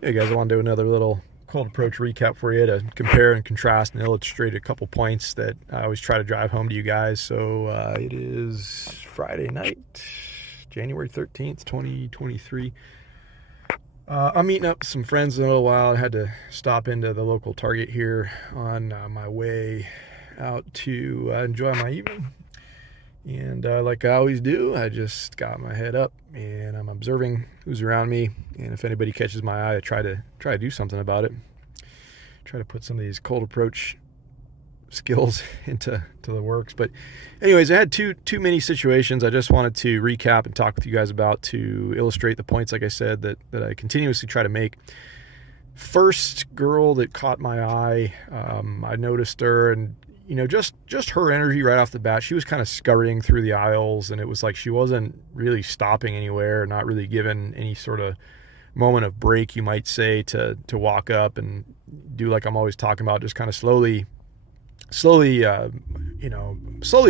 Hey guys, I want to do another little cold approach recap for you to compare and contrast and illustrate a couple points that I always try to drive home to you guys. So it is Friday night, January 13th, 2023. I'm meeting up with some friends in a little while. I had to stop into the local Target here on my way out to enjoy my evening. And like I always do, I just got my head up and I'm observing who's around me. And if anybody catches my eye, I try to do something about it. Try to put some of these cold approach skills into the works. But anyways, I had two mini situations I just wanted to recap and talk with you guys about to illustrate the points, like I said, that I continuously try to make. First girl that caught my eye, I noticed her, and just her energy right off the bat. She was kind of scurrying through the aisles, and it was like she wasn't really stopping anywhere, not really given any sort of moment of break, you might say, to walk up and do like I'm always talking about, just kind of slowly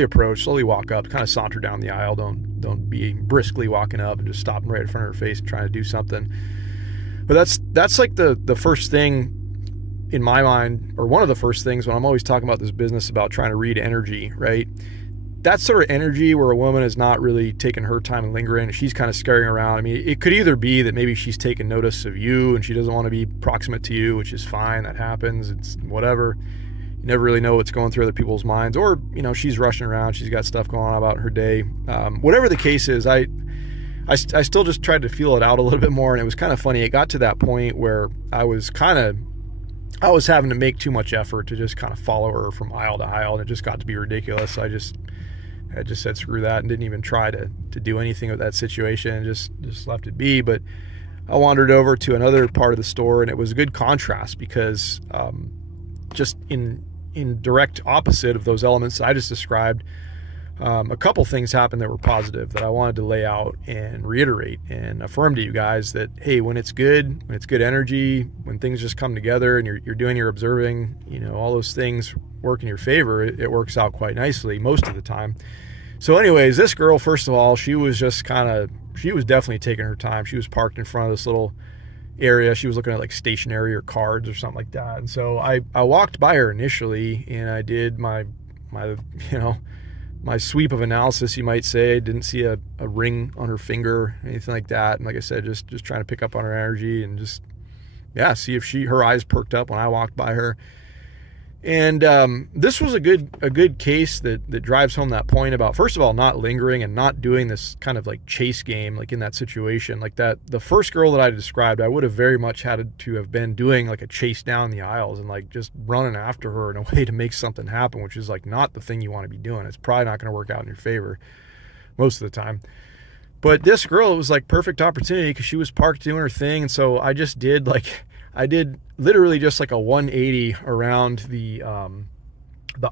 approach, slowly walk up, kind of saunter down the aisle. Don't be briskly walking up and just stopping right in front of her face and trying to do something. But that's like the first thing in my mind, or one of the first things when I'm always talking about this business about trying to read energy, right? That sort of energy where a woman is not really taking her time and lingering, she's kind of scurrying around. I mean, it could either be that maybe she's taking notice of you and she doesn't want to be proximate to you, which is fine. That happens. It's whatever. You never really know what's going through other people's minds, or she's rushing around. She's got stuff going on about her day. Whatever the case is, I still just tried to feel it out a little bit more, and it was kind of funny. It got to that point where I was having to make too much effort to just kind of follow her from aisle to aisle, and it just got to be ridiculous. I just said screw that and didn't even try to do anything with that situation, and just left it be. But I wandered over to another part of the store, and it was a good contrast because just in direct opposite of those elements that I just described, a couple things happened that were positive that I wanted to lay out and reiterate and affirm to you guys that, hey, when it's good energy, when things just come together and you're doing your observing, all those things work in your favor, it works out quite nicely most of the time. So anyways, this girl, first of all, she was definitely taking her time. She was parked in front of this little area. She was looking at like stationery or cards or something like that. And so I walked by her initially, and I did my sweep of analysis, you might say. Didn't see a ring on her finger, anything like that. And like I said, just trying to pick up on her energy and just, see if her eyes perked up when I walked by her. And this was a good case that drives home that point about, first of all, not lingering and not doing this kind of like chase game, like in that situation. Like that, the first girl that I described, I would have very much had to have been doing like a chase down the aisles and like just running after her in a way to make something happen, which is like not the thing you want to be doing. It's probably not going to work out in your favor most of the time. But this girl, it was like perfect opportunity because she was parked doing her thing. And so I did literally just like a 180 around the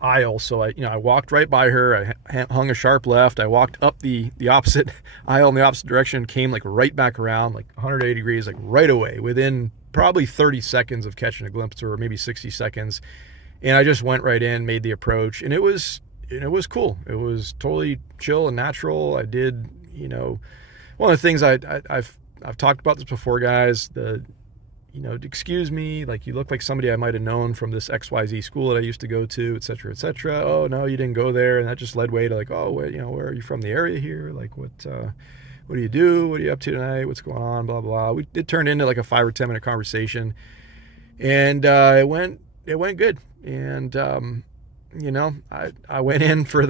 aisle. So I walked right by her. I hung a sharp left. I walked up the opposite aisle in the opposite direction, came like right back around, like 180 degrees, like right away, within probably 30 seconds of catching a glimpse of her, maybe 60 seconds. And I just went right in, made the approach, and it was cool. It was totally chill and natural. I did, one of the things I've talked about this before, guys, excuse me, like you look like somebody I might have known from this XYZ school that I used to go to, et cetera, et cetera. Oh, no, you didn't go there. And that just led way to like, oh, where are you from, the area here? Like, what do you do? What are you up to tonight? What's going on? Blah, blah. It turned into like a 5 or 10 minute conversation, and it went good. And, I went in for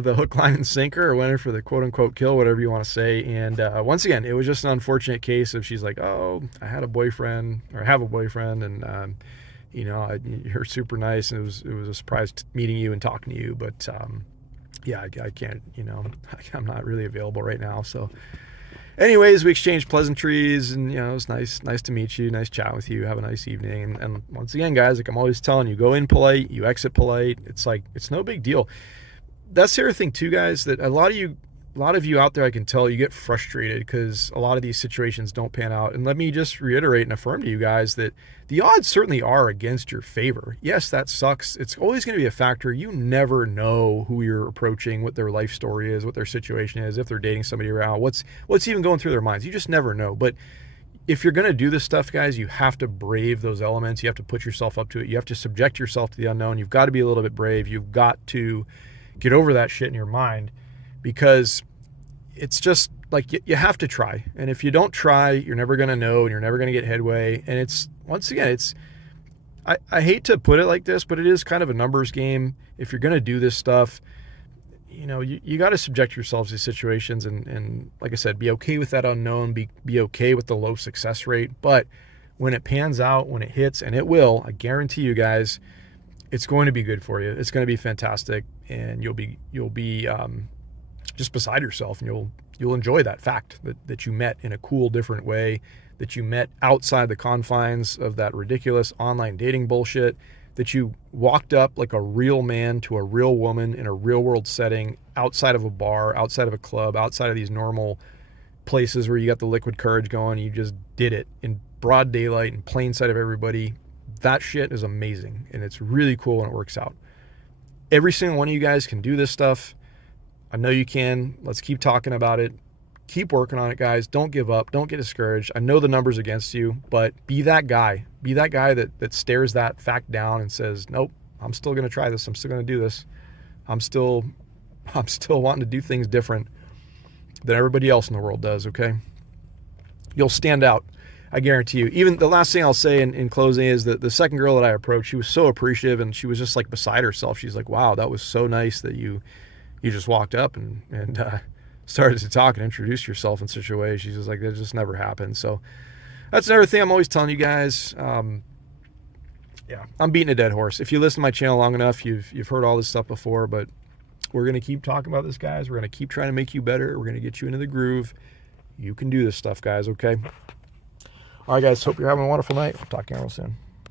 the hook, line, and sinker, or went in for the quote-unquote kill, whatever you want to say. And once again, it was just an unfortunate case of she's like, oh, I have a boyfriend, and you're super nice, and it was a surprise meeting you and talking to you, but I can't, I'm not really available right now. So anyways, we exchanged pleasantries, and it was nice to meet you, nice chat with you, have a nice evening. And once again, guys, like I'm always telling you, go in polite, you exit polite. It's like, it's no big deal. That's the other thing too, guys, that a lot of you out there, I can tell you get frustrated because a lot of these situations don't pan out. And let me just reiterate and affirm to you guys that the odds certainly are against your favor. Yes, that sucks. It's always going to be a factor. You never know who you're approaching, what their life story is, what their situation is, if they're dating somebody around, what's even going through their minds. You just never know. But if you're going to do this stuff, guys, you have to brave those elements. You have to put yourself up to it. You have to subject yourself to the unknown. You've got to be a little bit brave. You've got to get over that shit in your mind, because it's just like you have to try. And if you don't try, you're never going to know, and you're never going to get headway. And it's, once again, it's, I hate to put it like this, but it is kind of a numbers game. If you're going to do this stuff, you know, you got to subject yourselves to situations, and like I said, be okay with that unknown, be okay with the low success rate. But when it pans out, when it hits, and it will, I guarantee you guys, it's going to be good for you. It's going to be fantastic, and you'll be just beside yourself, and you'll enjoy that fact that you met in a cool, different way, that you met outside the confines of that ridiculous online dating bullshit, that you walked up like a real man to a real woman in a real world setting, outside of a bar, outside of a club, outside of these normal places where you got the liquid courage going. You just did it in broad daylight, in plain sight of everybody. That shit is amazing, and it's really cool when it works out. Every single one of you guys can do this stuff. I know you can. Let's keep talking about it. Keep working on it, guys. Don't give up. Don't get discouraged. I know the number's against you, but be that guy. Be that guy that stares that fact down and says, nope, I'm still going to try this. I'm still going to do this. I'm still wanting to do things different than everybody else in the world does, okay? You'll stand out. I guarantee you. Even the last thing I'll say in closing is that the second girl that I approached, she was so appreciative, and she was just like beside herself. She's like, wow, that was so nice that you just walked up and started to talk and introduce yourself in such a way. She's just like, that just never happened. So that's another thing I'm always telling you guys. Yeah, I'm beating a dead horse. If you listen to my channel long enough, you've heard all this stuff before, but we're going to keep talking about this, guys. We're going to keep trying to make you better. We're going to get you into the groove. You can do this stuff, guys, okay? All right, guys, hope you're having a wonderful night. We'll talk to you real soon.